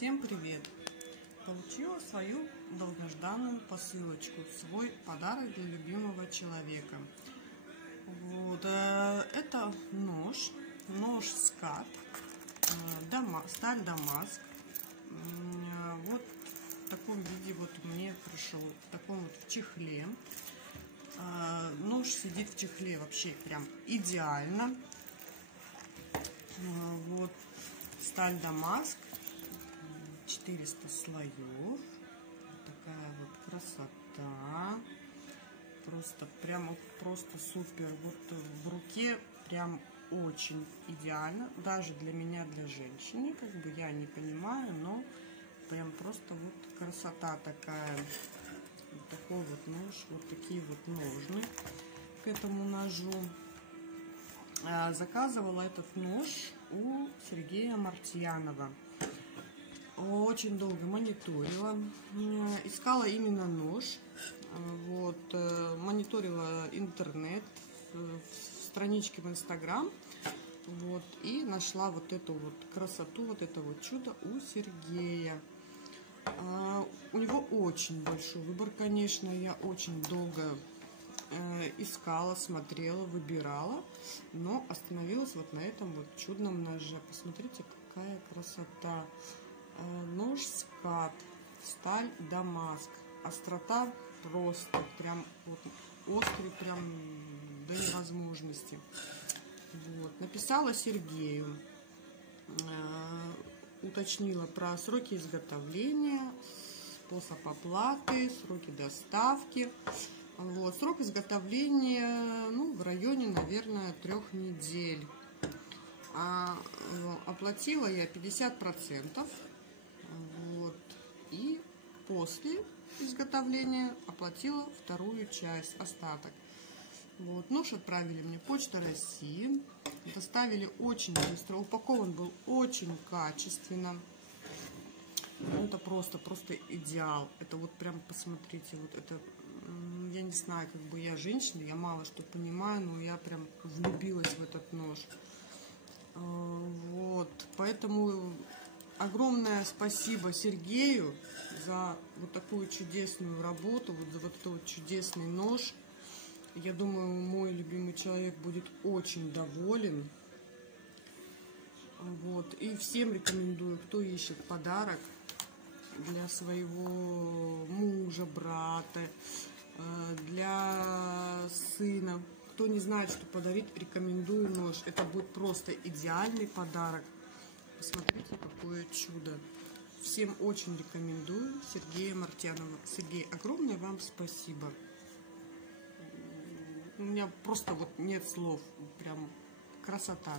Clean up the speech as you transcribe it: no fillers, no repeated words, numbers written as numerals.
Всем привет! Получила свою долгожданную посылочку, свой подарок для любимого человека. Вот, это нож скат, сталь Дамаск. Вот в таком виде вот мне пришел, в таком вот в чехле. Нож сидит в чехле вообще прям идеально. Вот сталь Дамаск, 400 слоев. Вот такая вот красота. Просто прям просто супер. Вот в руке прям очень идеально. Даже для меня, для женщины, как бы я не понимаю, но прям просто вот красота такая. Вот такой вот нож, вот такие вот ножны к этому ножу. Заказывала этот нож у Сергея Мартьянова. Очень долго мониторила, искала именно нож. Вот, мониторила интернет, странички в Инстаграм. Вот, и нашла вот эту вот красоту, вот это вот чудо у Сергея. У него очень большой выбор, конечно. Я очень долго искала, смотрела, выбирала, но остановилась вот на этом вот чудном ноже. Посмотрите, какая красота. Нож скат, сталь Дамаск. Острота просто прям вот острый, прям до невозможности. Вот. Написала Сергею, уточнила про сроки изготовления, способ оплаты, сроки доставки. Вот. Срок изготовления, ну, в районе, наверное, 3 недель. Оплатила я 50%. Вот. И после изготовления оплатила вторую часть, остаток. Вот. Нож отправили мне Почта России. Доставили очень быстро. Упакован был очень качественно. Это просто идеал. Это вот прям посмотрите, вот это, я не знаю, как бы я женщина, я мало что понимаю, но я прям влюбилась в этот нож. Вот, поэтому огромное спасибо Сергею за вот такую чудесную работу, вот за вот этот вот чудесный нож. Я думаю, мой любимый человек будет очень доволен. Вот, и всем рекомендую, кто ищет подарок для своего мужа, брата, для сына. Кто не знает, что подарить, рекомендую нож. Это будет просто идеальный подарок. Посмотрите, какое чудо. Всем очень рекомендую Сергея Мартьянова. Сергей, огромное вам спасибо. У меня просто вот нет слов. Прям красота.